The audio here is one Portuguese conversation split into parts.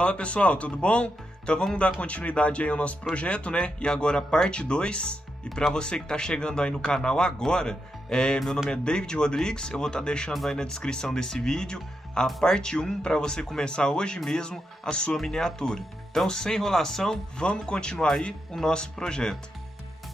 Fala pessoal, tudo bom? Então vamos dar continuidade aí ao nosso projeto, né? E agora a parte 2. E para você que está chegando aí no canal agora, meu nome é David Rodrigues, eu vou estar deixando aí na descrição desse vídeo a parte 1 para você começar hoje mesmo a sua miniatura. Então sem enrolação, vamos continuar aí o nosso projeto.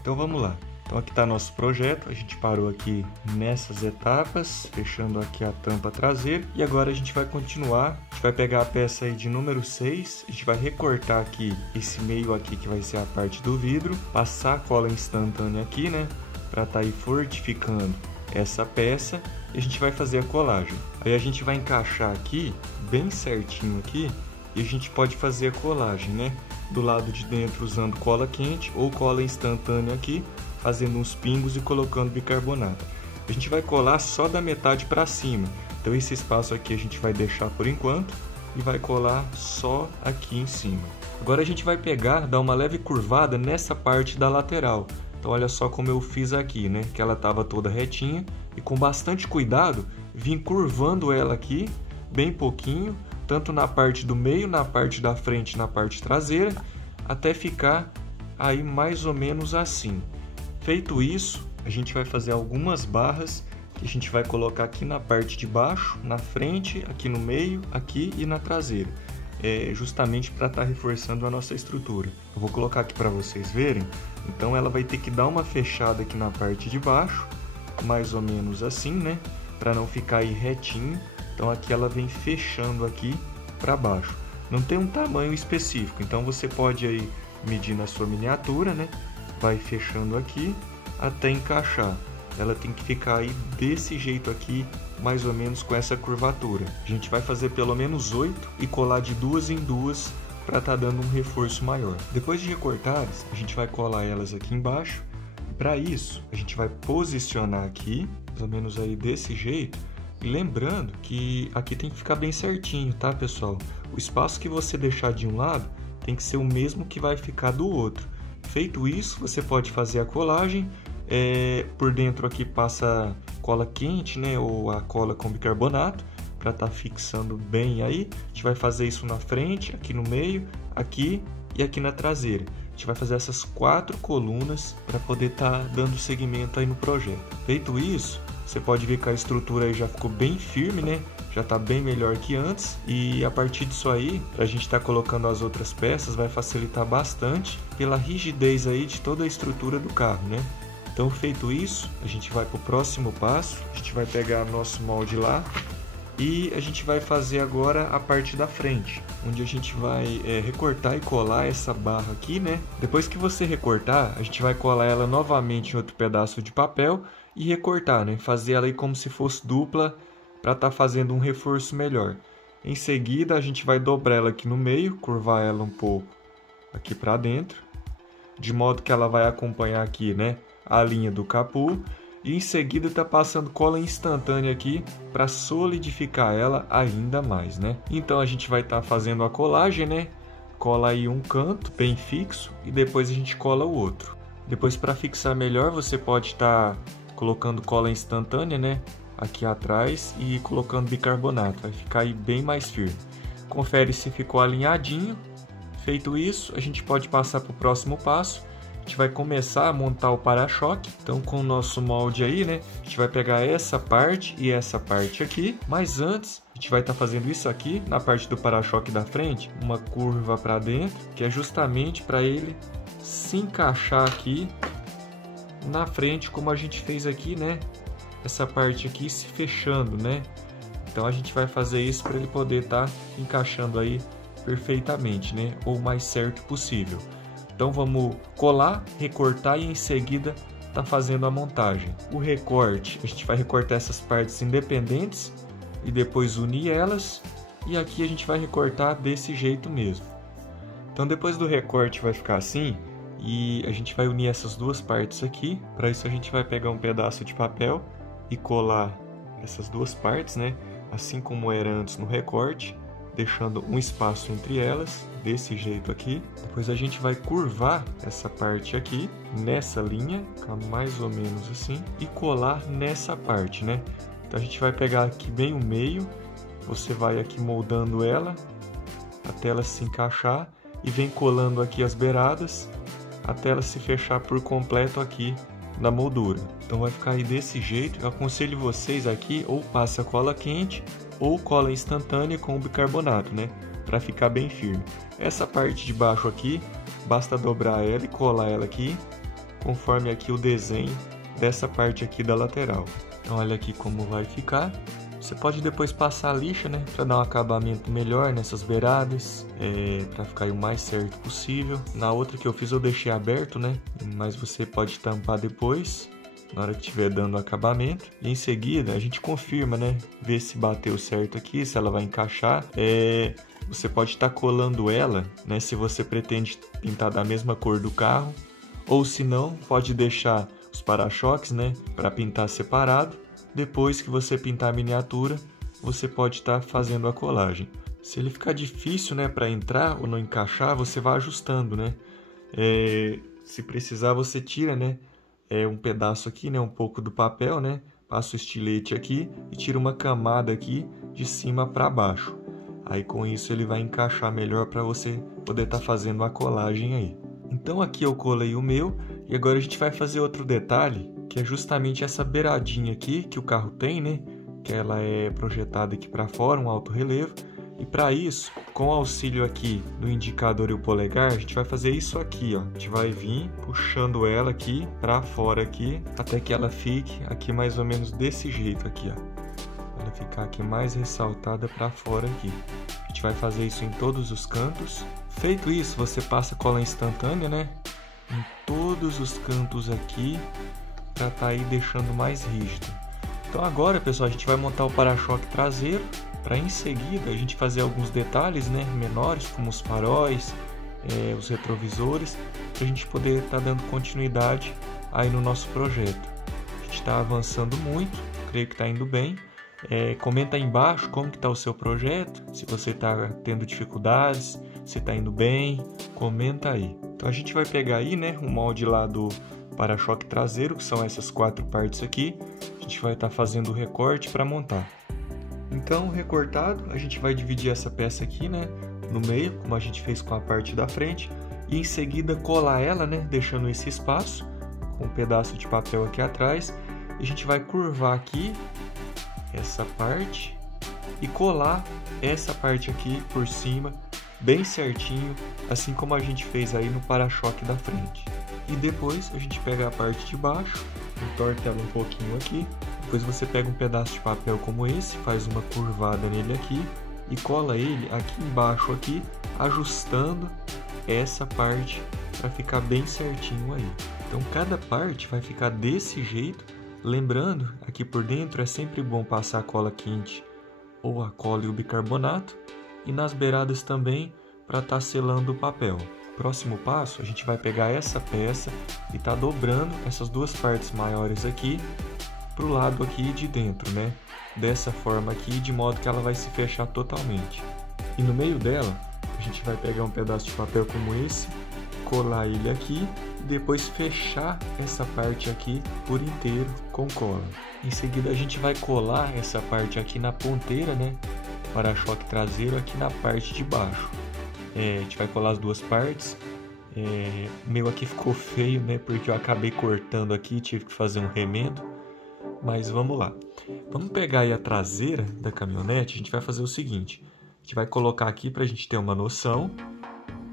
Então vamos lá. Então aqui está nosso projeto, a gente parou aqui nessas etapas, fechando aqui a tampa traseira. E agora a gente vai continuar, a gente vai pegar a peça aí de número 6, a gente vai recortar aqui esse meio aqui que vai ser a parte do vidro, passar a cola instantânea aqui, né, para estar aí fortificando essa peça e a gente vai fazer a colagem. Aí a gente vai encaixar aqui, bem certinho aqui, e a gente pode fazer a colagem, né, do lado de dentro usando cola quente ou cola instantânea aqui, fazendo uns pingos e colocando bicarbonato. A gente vai colar só da metade para cima, então esse espaço aqui a gente vai deixar por enquanto e vai colar só aqui em cima. Agora a gente vai pegar, dar uma leve curvada nessa parte da lateral. Então olha só como eu fiz aqui, né? Que ela estava toda retinha e com bastante cuidado vim curvando ela aqui, bem pouquinho, tanto na parte do meio, na parte da frente e na parte traseira, até ficar aí mais ou menos assim. Feito isso, a gente vai fazer algumas barras que a gente vai colocar aqui na parte de baixo, na frente, aqui no meio, aqui e na traseira. Justamente para estar reforçando a nossa estrutura. Eu vou colocar aqui para vocês verem. Então ela vai ter que dar uma fechada aqui na parte de baixo, mais ou menos assim, né? Para não ficar aí retinho. Então aqui ela vem fechando aqui para baixo. Não tem um tamanho específico, então você pode aí medir na sua miniatura, né? Vai fechando aqui até encaixar. Ela tem que ficar aí desse jeito aqui, mais ou menos com essa curvatura. A gente vai fazer pelo menos 8 e colar de duas em duas para estar dando um reforço maior. Depois de recortadas, a gente vai colar elas aqui embaixo. Para isso, a gente vai posicionar aqui, mais ou menos aí desse jeito. E lembrando que aqui tem que ficar bem certinho, tá, pessoal? O espaço que você deixar de um lado tem que ser o mesmo que vai ficar do outro. Feito isso, você pode fazer a colagem. Por dentro aqui passa cola quente, né, ou a cola com bicarbonato para estar fixando bem aí. A gente vai fazer isso na frente, aqui no meio, aqui e aqui na traseira. A gente vai fazer essas 4 colunas para poder estar dando seguimento aí no projeto. Feito isso, você pode ver que a estrutura aí já ficou bem firme, né? Já está bem melhor que antes, e a partir disso aí, a gente está colocando as outras peças, vai facilitar bastante pela rigidez aí de toda a estrutura do carro, né? Então, feito isso, a gente vai para o próximo passo, a gente vai pegar nosso molde lá e a gente vai fazer agora a parte da frente, onde a gente vai recortar e colar essa barra aqui, né? Depois que você recortar, a gente vai colar ela novamente em outro pedaço de papel e recortar, né? Fazer ela aí como se fosse dupla, para estar fazendo um reforço melhor. Em seguida, a gente vai dobrar ela aqui no meio, curvar ela um pouco aqui para dentro, de modo que ela vai acompanhar aqui, né, a linha do capô. E em seguida tá passando cola instantânea aqui para solidificar ela ainda mais, né? Então a gente vai estar fazendo a colagem, né? Cola aí um canto bem fixo e depois a gente cola o outro. Depois, para fixar melhor, você pode estar colocando cola instantânea, né, aqui atrás e colocando bicarbonato, vai ficar aí bem mais firme. Confere se ficou alinhadinho. Feito isso, a gente pode passar para o próximo passo. A gente vai começar a montar o para-choque. Então, com o nosso molde aí, né, a gente vai pegar essa parte e essa parte aqui. Mas antes, a gente vai estar fazendo isso aqui na parte do para-choque da frente, uma curva para dentro, que é justamente para ele se encaixar aqui na frente, como a gente fez aqui, né? Essa parte aqui se fechando, né? Então a gente vai fazer isso para ele poder estar encaixando aí perfeitamente, né? Ou o mais certo possível. Então vamos colar, recortar e em seguida tá fazendo a montagem. O recorte, a gente vai recortar essas partes independentes e depois unir elas. E aqui a gente vai recortar desse jeito mesmo. Então depois do recorte vai ficar assim. E a gente vai unir essas duas partes aqui. Para isso a gente vai pegar um pedaço de papel e colar essas duas partes, né? Assim como era antes no recorte, deixando um espaço entre elas, desse jeito aqui. Depois a gente vai curvar essa parte aqui, nessa linha, ficar mais ou menos assim, e colar nessa parte, né? Então a gente vai pegar aqui bem o meio, você vai aqui moldando ela até ela se encaixar e vem colando aqui as beiradas até ela se fechar por completo aqui na moldura. Então vai ficar aí desse jeito. Eu aconselho vocês aqui ou passa cola quente ou cola instantânea com bicarbonato, né? Para ficar bem firme. Essa parte de baixo aqui, basta dobrar ela e colar ela aqui, conforme aqui o desenho dessa parte aqui da lateral. Então olha aqui como vai ficar. Você pode depois passar a lixa, né, para dar um acabamento melhor nessas beiradas, para ficar o mais certo possível. Na outra que eu fiz eu deixei aberto, né, mas você pode tampar depois, na hora que estiver dando acabamento. E em seguida a gente confirma, né, ver se bateu certo aqui, se ela vai encaixar. Você pode estar colando ela, né, se você pretende pintar da mesma cor do carro, ou se não, pode deixar os para-choques, né, para pintar separado. Depois que você pintar a miniatura, você pode estar fazendo a colagem. Se ele ficar difícil, né, para entrar ou não encaixar, você vai ajustando, né? Se precisar, você tira, né, um pedaço aqui, né, um pouco do papel, né? Passa o estilete aqui e tira uma camada aqui de cima para baixo. Aí com isso ele vai encaixar melhor para você poder estar fazendo a colagem aí. Então aqui eu colei o meu e agora a gente vai fazer outro detalhe, que é justamente essa beiradinha aqui que o carro tem, né? Que ela é projetada aqui para fora, um alto relevo. E para isso, com o auxílio aqui do indicador e o polegar, a gente vai fazer isso aqui, ó. A gente vai vir puxando ela aqui para fora aqui, até que ela fique aqui mais ou menos desse jeito aqui, ó. Ela ficar aqui mais ressaltada para fora aqui. A gente vai fazer isso em todos os cantos. Feito isso, você passa cola instantânea, né? Em todos os cantos aqui, para estar aí deixando mais rígido. Então agora, pessoal, a gente vai montar o para-choque traseiro, para em seguida a gente fazer alguns detalhes, né, menores, como os faróis, os retrovisores, para a gente poder estar dando continuidade aí no nosso projeto. A gente está avançando muito, creio que está indo bem. Comenta aí embaixo como que está o seu projeto, se você está tendo dificuldades, se está indo bem, comenta aí. Então a gente vai pegar aí, né, o molde lá do para-choque traseiro, que são essas 4 partes aqui. A gente vai estar fazendo o recorte para montar. Então, recortado, a gente vai dividir essa peça aqui, né, no meio, como a gente fez com a parte da frente, e em seguida colar ela, né, deixando esse espaço com um pedaço de papel aqui atrás. E a gente vai curvar aqui essa parte e colar essa parte aqui por cima bem certinho, assim como a gente fez aí no para-choque da frente. E depois a gente pega a parte de baixo, entorta ela um pouquinho aqui, depois você pega um pedaço de papel como esse, faz uma curvada nele aqui e cola ele aqui embaixo aqui, ajustando essa parte para ficar bem certinho aí. Então cada parte vai ficar desse jeito. Lembrando, aqui por dentro é sempre bom passar a cola quente ou a cola e o bicarbonato, e nas beiradas também para estar selando o papel. Próximo passo, a gente vai pegar essa peça e tá dobrando essas duas partes maiores aqui pro lado aqui de dentro, né? Dessa forma aqui, de modo que ela vai se fechar totalmente. E no meio dela, a gente vai pegar um pedaço de papel como esse, colar ele aqui e depois fechar essa parte aqui por inteiro com cola. Em seguida a gente vai colar essa parte aqui na ponteira, né? Para-choque traseiro aqui na parte de baixo. A gente vai colar as duas partes. O meu aqui ficou feio, né? Porque eu acabei cortando aqui, tive que fazer um remendo. Mas vamos lá. Vamos pegar aí a traseira da caminhonete. A gente vai fazer o seguinte. A gente vai colocar aqui para a gente ter uma noção,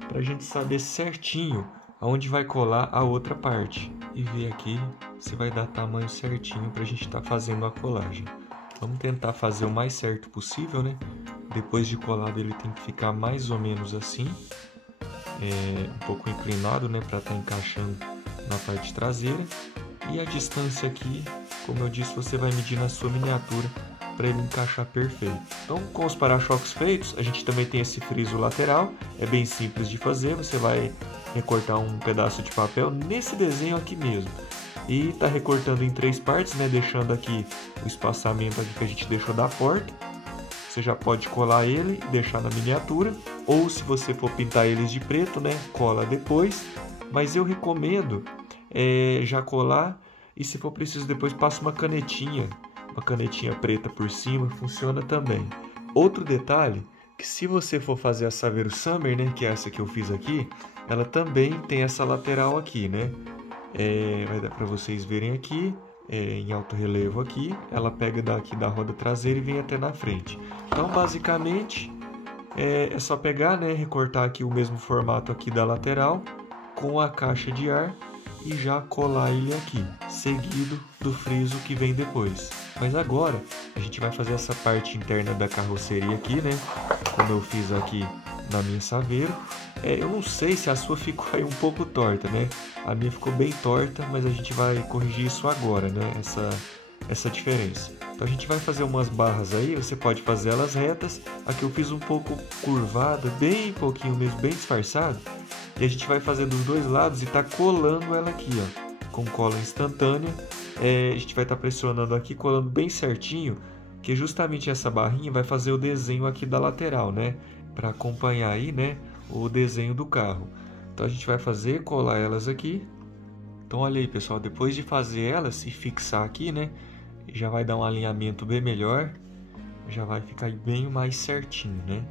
para a gente saber certinho aonde vai colar a outra parte. E ver aqui se vai dar tamanho certinho para a gente estar fazendo a colagem. Vamos tentar fazer o mais certo possível, né? Depois de colado ele tem que ficar mais ou menos assim, um pouco inclinado, né? Para estar encaixando na parte traseira. E a distância aqui, como eu disse, você vai medir na sua miniatura para ele encaixar perfeito. Então, com os para-choques feitos, a gente também tem esse friso lateral. É bem simples de fazer, você vai recortar um pedaço de papel nesse desenho aqui mesmo. E tá recortando em 3 partes, né? Deixando aqui o espaçamento aqui que a gente deixou da porta. Você já pode colar ele e deixar na miniatura. Ou se você for pintar eles de preto, né? Cola depois. Mas eu recomendo já colar. E se for preciso depois passa uma canetinha preta por cima. Funciona também. Outro detalhe que se você for fazer a Saveiro Summer, né, que é essa que eu fiz aqui, ela também tem essa lateral aqui, né? Vai dar para vocês verem aqui, em alto relevo aqui, ela pega daqui da roda traseira e vem até na frente. Então, basicamente, é só pegar, né, recortar aqui o mesmo formato aqui da lateral com a caixa de ar e já colar ele aqui, seguido do friso que vem depois. Mas agora a gente vai fazer essa parte interna da carroceria aqui, né, como eu fiz aqui na minha Saveiro. Eu não sei se a sua ficou aí um pouco torta, né? A minha ficou bem torta, mas a gente vai corrigir isso agora, né? Essa diferença. Então a gente vai fazer umas barras aí, você pode fazer elas retas. Aqui eu fiz um pouco curvada, bem pouquinho mesmo, bem disfarçado. E a gente vai fazer dos dois lados e tá colando ela aqui, ó, com cola instantânea. A gente vai estar pressionando aqui, colando bem certinho, que justamente essa barrinha vai fazer o desenho aqui da lateral, né? Para acompanhar aí, né, o desenho do carro. Então a gente vai fazer, colar elas aqui. Então olha aí, pessoal, depois de fazer elas e fixar aqui, né, já vai dar um alinhamento bem melhor, já vai ficar bem mais certinho, né?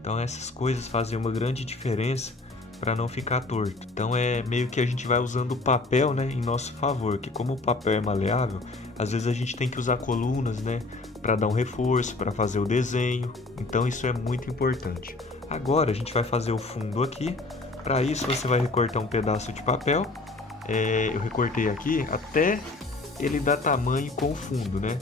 Então essas coisas fazem uma grande diferença para não ficar torto. Então é meio que a gente vai usando o papel, né, em nosso favor, que como o papel é maleável, às vezes a gente tem que usar colunas, né, para dar um reforço, para fazer o desenho. Então isso é muito importante. Agora a gente vai fazer o fundo aqui. Para isso você vai recortar um pedaço de papel. Eu recortei aqui até ele dar tamanho com o fundo, né?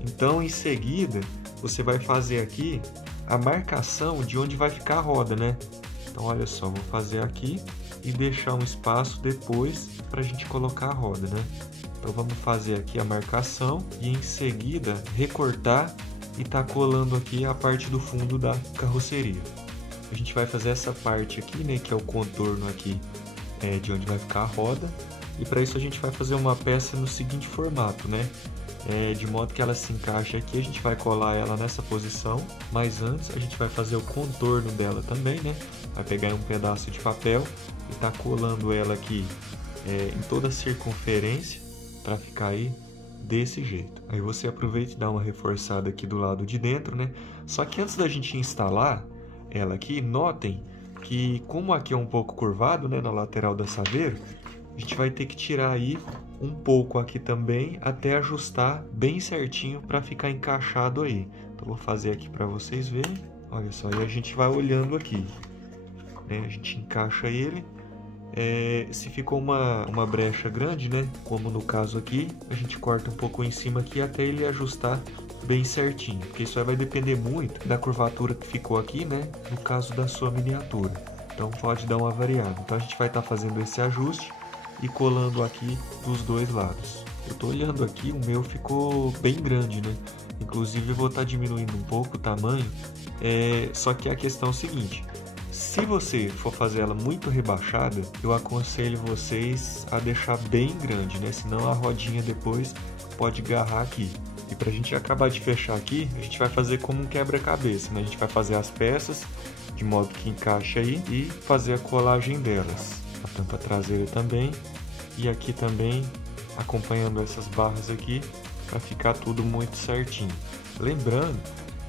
Então em seguida você vai fazer aqui a marcação de onde vai ficar a roda, né? Então olha só, vou fazer aqui e deixar um espaço depois para a gente colocar a roda, né? Então vamos fazer aqui a marcação e em seguida recortar e tá colando aqui a parte do fundo da carroceria. A gente vai fazer essa parte aqui, né, que é o contorno aqui de onde vai ficar a roda. E para isso a gente vai fazer uma peça no seguinte formato, né? De modo que ela se encaixe aqui, a gente vai colar ela nessa posição. Mas antes a gente vai fazer o contorno dela também, né? Vai pegar um pedaço de papel e tá colando ela aqui em toda a circunferência para ficar aí desse jeito. Aí você aproveita e dá uma reforçada aqui do lado de dentro, né? Só que antes da gente instalar ela aqui, notem que como aqui é um pouco curvado, né, na lateral da Saveiro, a gente vai ter que tirar aí um pouco aqui também até ajustar bem certinho para ficar encaixado aí. Então vou fazer aqui para vocês verem. Olha só, e a gente vai olhando aqui, né? A gente encaixa ele. Se ficou uma brecha grande, né, como no caso aqui, a gente corta um pouco em cima aqui até ele ajustar bem certinho, porque isso aí vai depender muito da curvatura que ficou aqui, né, no caso da sua miniatura. Então pode dar uma variada. Então a gente vai estar fazendo esse ajuste e colando aqui dos dois lados. Eu tô olhando aqui, o meu ficou bem grande, né? Inclusive eu vou estar diminuindo um pouco o tamanho, só que a questão é o seguinte: se você for fazer ela muito rebaixada, eu aconselho vocês a deixar bem grande, né? Senão a rodinha depois pode agarrar aqui. E para a gente acabar de fechar aqui, a gente vai fazer como um quebra-cabeça, né? A gente vai fazer as peças de modo que encaixe aí e fazer a colagem delas. A tampa traseira também e aqui também acompanhando essas barras aqui para ficar tudo muito certinho. Lembrando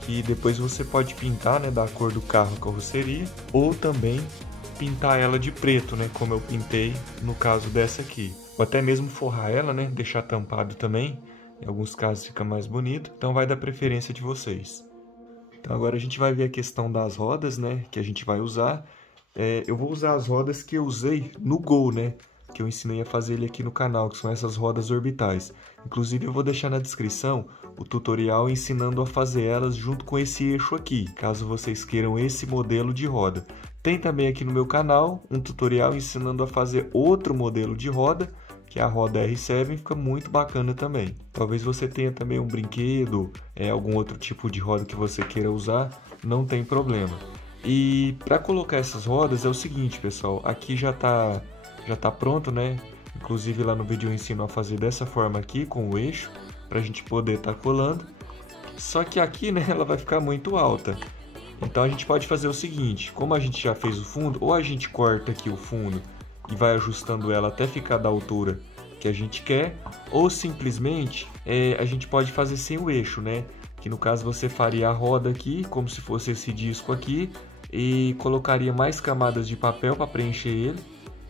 que depois você pode pintar, né, da cor do carro a carroceria, ou também pintar ela de preto, né, como eu pintei no caso dessa aqui. Ou até mesmo forrar ela, né, deixar tampado também. Em alguns casos fica mais bonito, então vai da preferência de vocês. Então agora a gente vai ver a questão das rodas, né, que a gente vai usar. Eu vou usar as rodas que eu usei no Gol, né, que eu ensinei a fazer ele aqui no canal, que são essas rodas orbitais. Inclusive eu vou deixar na descrição o tutorial ensinando a fazer elas junto com esse eixo aqui, caso vocês queiram esse modelo de roda. Tem também aqui no meu canal um tutorial ensinando a fazer outro modelo de roda, que é a roda R7, fica muito bacana também. Talvez você tenha também um brinquedo, algum outro tipo de roda que você queira usar, não tem problema. E para colocar essas rodas é o seguinte, pessoal, aqui já tá pronto, né? Inclusive lá no vídeo eu ensino a fazer dessa forma aqui, com o eixo, para a gente poder estar colando. Só que aqui, né, ela vai ficar muito alta. Então a gente pode fazer o seguinte: como a gente já fez o fundo, ou a gente corta aqui o fundo e vai ajustando ela até ficar da altura que a gente quer, ou simplesmente a gente pode fazer sem o eixo, né? que no caso você faria a roda aqui, como se fosse esse disco aqui, e colocaria mais camadas de papel para preencher ele,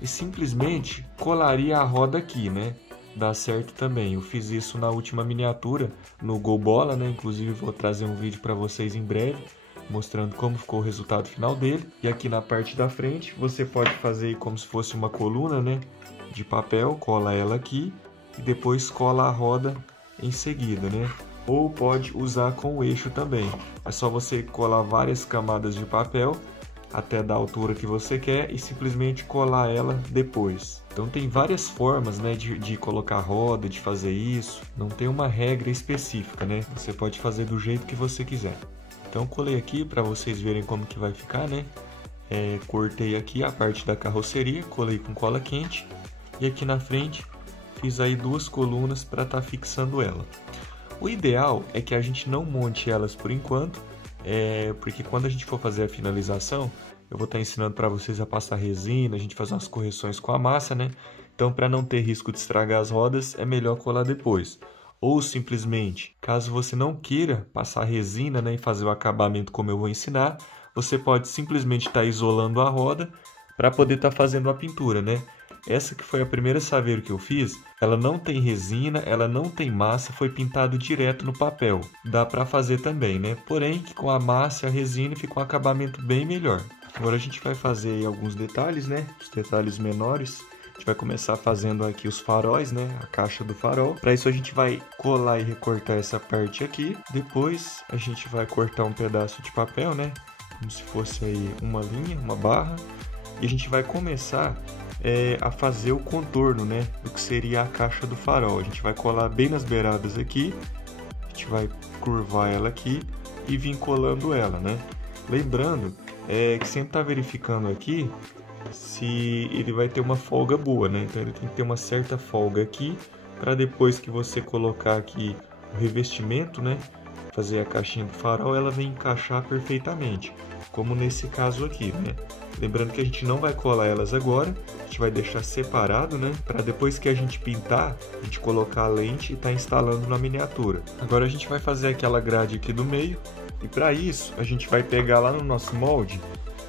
e simplesmente colaria a roda aqui, né? Dá certo também. Eu fiz isso na última miniatura, no Go Bola, né? Inclusive vou trazer um vídeo para vocês em breve, mostrando como ficou o resultado final dele. E aqui na parte da frente, você pode fazer como se fosse uma coluna, né? De papel, cola ela aqui e depois cola a roda em seguida, né? Ou pode usar com o eixo também. É só você colar várias camadas de papel até da altura que você quer e simplesmente colar ela depois. Então tem várias formas, né, de colocar roda, de fazer isso. Não tem uma regra específica, né? Você pode fazer do jeito que você quiser. Então colei aqui para vocês verem como que vai ficar, né? Cortei aqui a parte da carroceria, colei com cola quente e aqui na frente fiz aí 2 colunas para estar fixando ela. O ideal é que a gente não monte elas por enquanto, porque quando a gente for fazer a finalização, eu vou estar ensinando para vocês a passar resina, a gente fazer umas correções com a massa, né? Então, para não ter risco de estragar as rodas, é melhor colar depois. Ou simplesmente, caso você não queira passar resina, né, e fazer o acabamento como eu vou ensinar, você pode simplesmente estar isolando a roda para poder estar fazendo a pintura, né? Essa que foi a primeira saveiro que eu fiz, ela não tem resina, ela não tem massa, foi pintado direto no papel. Dá para fazer também, né? Porém, que com a massa e a resina fica um acabamento bem melhor. Agora a gente vai fazer aí alguns detalhes, né? Os detalhes menores. A gente vai começar fazendo aqui os faróis, né? A caixa do farol. Para isso a gente vai colar e recortar essa parte aqui. Depois a gente vai cortar um pedaço de papel, né? Como se fosse aí uma linha, uma barra. E a gente vai começar a fazer o contorno, né, do que seria a caixa do farol. A gente vai colar bem nas beiradas aqui, a gente vai curvar ela aqui e vir colando ela, né? Lembrando que sempre tá verificando aqui se ele vai ter uma folga boa, né? Então ele tem que ter uma certa folga aqui para depois que você colocar aqui o revestimento, né, fazer a caixinha do farol, ela vem encaixar perfeitamente, como nesse caso aqui, né? Lembrando que a gente não vai colar elas agora, a gente vai deixar separado, né? Para depois que a gente pintar, a gente colocar a lente e tá instalando na miniatura. Agora a gente vai fazer aquela grade aqui do meio e para isso a gente vai pegar lá no nosso molde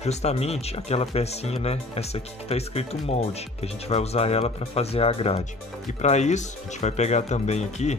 justamente aquela pecinha, né? Essa aqui que tá escrito molde, que a gente vai usar ela para fazer a grade. E para isso a gente vai pegar também aqui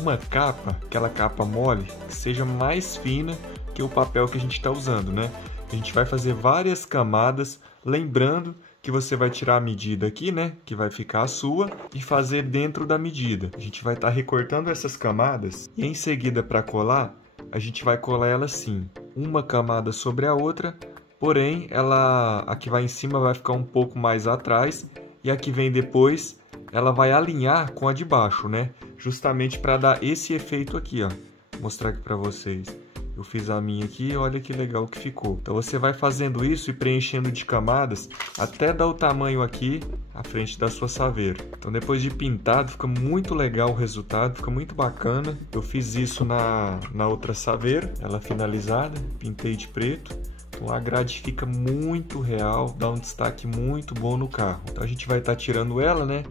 uma capa, aquela capa mole, que seja mais fina que o papel que a gente está usando, né? A gente vai fazer várias camadas, lembrando que você vai tirar a medida aqui, né? Que vai ficar a sua e fazer dentro da medida. A gente vai estar recortando essas camadas e em seguida para colar, a gente vai colar ela assim, uma camada sobre a outra, porém a que vai em cima vai ficar um pouco mais atrás e a que vem depois ela vai alinhar com a de baixo, né? Justamente para dar esse efeito aqui, ó. Vou mostrar aqui para vocês. Eu fiz a minha aqui, olha que legal que ficou. Então você vai fazendo isso e preenchendo de camadas até dar o tamanho aqui à frente da sua saveira. Então depois de pintado fica muito legal o resultado, fica muito bacana. Eu fiz isso na outra saveira, ela finalizada, pintei de preto. Então a grade fica muito real, dá um destaque muito bom no carro. Então a gente vai estar tirando ela, né?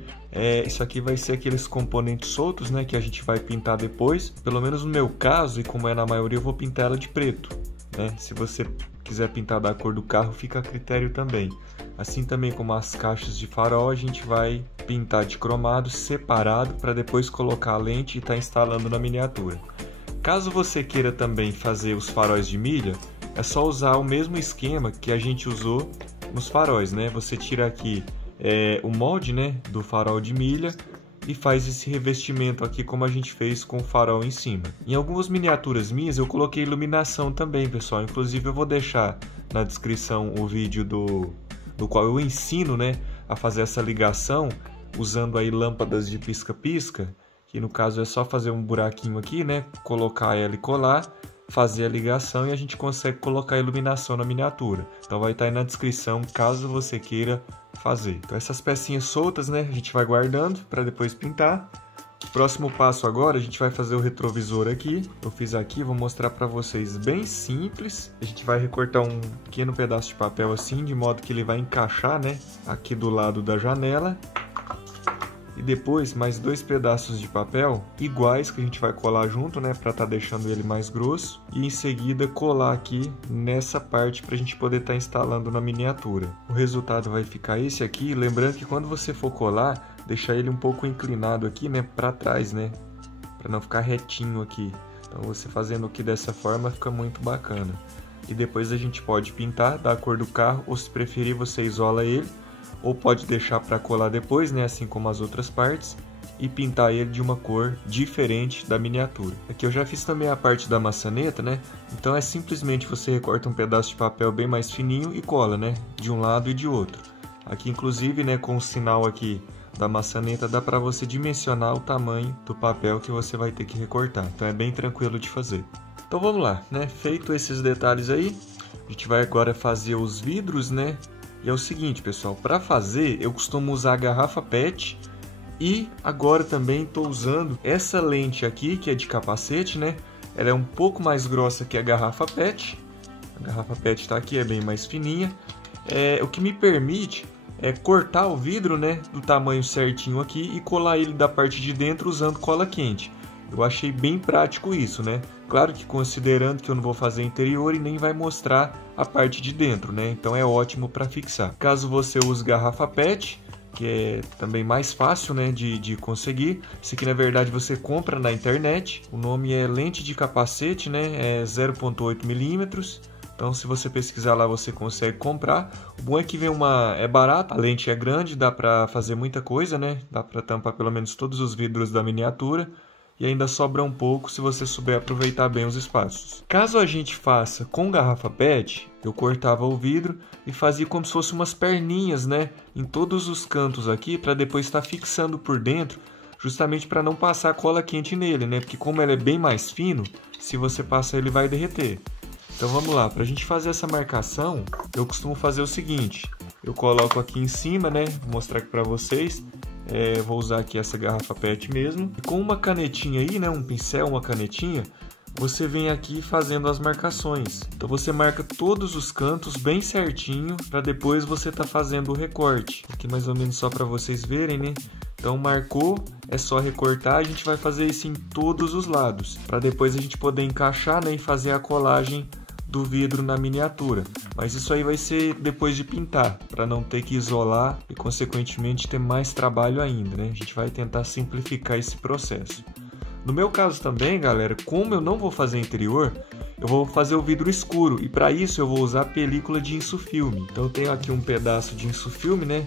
Isso aqui vai ser aqueles componentes soltos, né? Que a gente vai pintar depois. Pelo menos no meu caso, e como é na maioria, eu vou pintar ela de preto, né? Se você quiser pintar da cor do carro, fica a critério também. Assim também como as caixas de farol, a gente vai pintar de cromado separado para depois colocar a lente e estar instalando na miniatura. Caso você queira também fazer os faróis de milha, é só usar o mesmo esquema que a gente usou nos faróis, né? Você tira aqui o molde, né, do farol de milha e faz esse revestimento aqui como a gente fez com o farol em cima. Em algumas miniaturas minhas eu coloquei iluminação também, pessoal. Inclusive eu vou deixar na descrição o vídeo do qual eu ensino, né, a fazer essa ligação usando aí lâmpadas de pisca-pisca, que no caso é só fazer um buraquinho aqui, né, colocar ela e colar, fazer a ligação e a gente consegue colocar a iluminação na miniatura. Então vai estar aí na descrição caso você queira fazer. Então essas pecinhas soltas, né, a gente vai guardando para depois pintar. Próximo passo agora, a gente vai fazer o retrovisor aqui. Eu fiz aqui, vou mostrar para vocês bem simples. A gente vai recortar um pequeno pedaço de papel assim, de modo que ele vai encaixar, né, aqui do lado da janela. e depois mais 2 pedaços de papel iguais que a gente vai colar junto, né, para estar deixando ele mais grosso, e em seguida colar aqui nessa parte para a gente poder estar instalando na miniatura. O resultado vai ficar esse aqui, lembrando que quando você for colar, deixar ele um pouco inclinado aqui, né, para trás, né, para não ficar retinho aqui. Então você fazendo aqui dessa forma fica muito bacana. E depois a gente pode pintar da cor do carro, ou se preferir você isola ele, ou pode deixar para colar depois, né, assim como as outras partes, e pintar ele de uma cor diferente da miniatura. Aqui eu já fiz também a parte da maçaneta, né, então é simplesmente você recorta um pedaço de papel bem mais fininho e cola, né, de um lado e de outro. Aqui inclusive, né, com o sinal aqui da maçaneta dá para você dimensionar o tamanho do papel que você vai ter que recortar, então é bem tranquilo de fazer. Então vamos lá, né? Feito esses detalhes aí, a gente vai agora fazer os vidros, né? E é o seguinte, pessoal, para fazer eu costumo usar a garrafa PET e agora também estou usando essa lente aqui que é de capacete, né? Ela é um pouco mais grossa que a garrafa PET. A garrafa PET está aqui, é bem mais fininha. O que me permite é cortar o vidro, né, do tamanho certinho aqui e colar ele da parte de dentro usando cola quente. Eu achei bem prático isso, né? Claro que considerando que eu não vou fazer interior e nem vai mostrar a parte de dentro, né? Então é ótimo para fixar. Caso você use garrafa PET, que é também mais fácil, né, de conseguir. Isso aqui na verdade você compra na internet. O nome é lente de capacete, né? É 0,8 milímetros. Então se você pesquisar lá você consegue comprar. O bom é que vem é barato, a lente é grande, dá para fazer muita coisa, né? Dá para tampar pelo menos todos os vidros da miniatura. E ainda sobra um pouco se você souber aproveitar bem os espaços. Caso a gente faça com garrafa PET, eu cortava o vidro e fazia como se fosse umas perninhas, né, em todos os cantos aqui, para depois estar fixando por dentro, justamente para não passar cola quente nele, né, porque como ele é bem mais fino, se você passar ele vai derreter. Então vamos lá, para a gente fazer essa marcação, eu costumo fazer o seguinte, eu coloco aqui em cima, né, vou mostrar aqui para vocês. Vou usar aqui essa garrafa PET mesmo. E com uma canetinha aí, né, um pincel, uma canetinha, você vem aqui fazendo as marcações. Então você marca todos os cantos bem certinho para depois você tá fazendo o recorte. Aqui mais ou menos só para vocês verem, né? Então marcou, é só recortar. A gente vai fazer isso em todos os lados para depois a gente poder encaixar, né, e fazer a colagem do vidro na miniatura, mas isso aí vai ser depois de pintar, para não ter que isolar e consequentemente ter mais trabalho ainda, né? A gente vai tentar simplificar esse processo. No meu caso também, galera, como eu não vou fazer interior, eu vou fazer o vidro escuro e para isso eu vou usar película de insufilme. Então eu tenho aqui um pedaço de insufilme, né?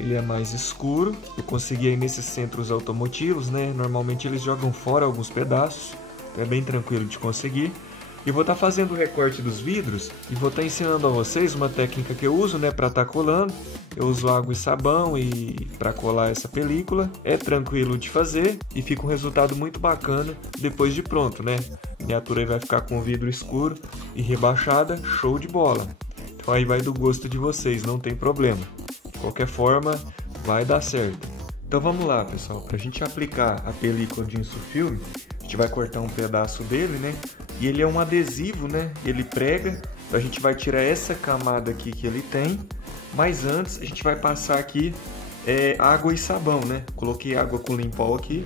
Ele é mais escuro, eu consegui aí nesses centros automotivos, né? Normalmente eles jogam fora alguns pedaços, é bem tranquilo de conseguir. E vou estar fazendo o recorte dos vidros e vou estar ensinando a vocês uma técnica que eu uso, né, para estar colando. Eu uso água e sabão para colar essa película. É tranquilo de fazer e fica um resultado muito bacana depois de pronto, né? A miniatura aí vai ficar com o vidro escuro e rebaixada, show de bola. Então aí vai do gosto de vocês, não tem problema. De qualquer forma, vai dar certo. Então vamos lá, pessoal, para a gente aplicar a película de insufilme, a gente vai cortar um pedaço dele, né? E ele é um adesivo, né? Ele prega, então a gente vai tirar essa camada aqui que ele tem, mas antes a gente vai passar aqui água e sabão, né? Coloquei água com Limpol aqui,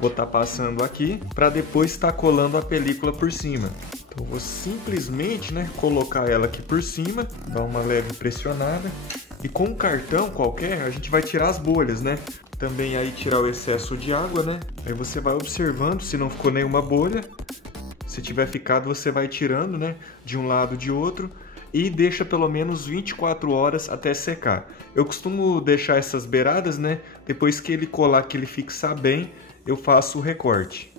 vou estar passando aqui para depois estar colando a película por cima. Então vou simplesmente, né, colocar ela aqui por cima, dar uma leve pressionada e com um cartão qualquer a gente vai tirar as bolhas, né? Também aí tirar o excesso de água, né? Aí você vai observando se não ficou nenhuma bolha. Se tiver ficado, você vai tirando, né, de um lado de outro e deixa pelo menos 24 horas até secar. Eu costumo deixar essas beiradas, né, depois que ele colar, que ele fixar bem, eu faço o recorte.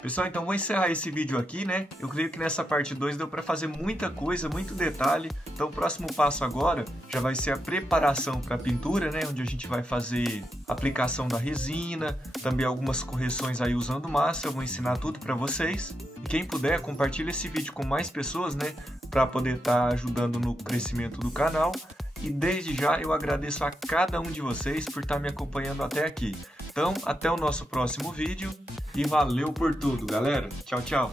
Pessoal, então vou encerrar esse vídeo aqui, né? Eu creio que nessa parte 2 deu para fazer muita coisa, muito detalhe. Então o próximo passo agora já vai ser a preparação para a pintura, né? Onde a gente vai fazer aplicação da resina, também algumas correções aí usando massa. Eu vou ensinar tudo para vocês. E quem puder, compartilha esse vídeo com mais pessoas, né? Para poder estar ajudando no crescimento do canal. E desde já eu agradeço a cada um de vocês por estar me acompanhando até aqui. Então, até o nosso próximo vídeo e valeu por tudo, galera. Tchau, tchau.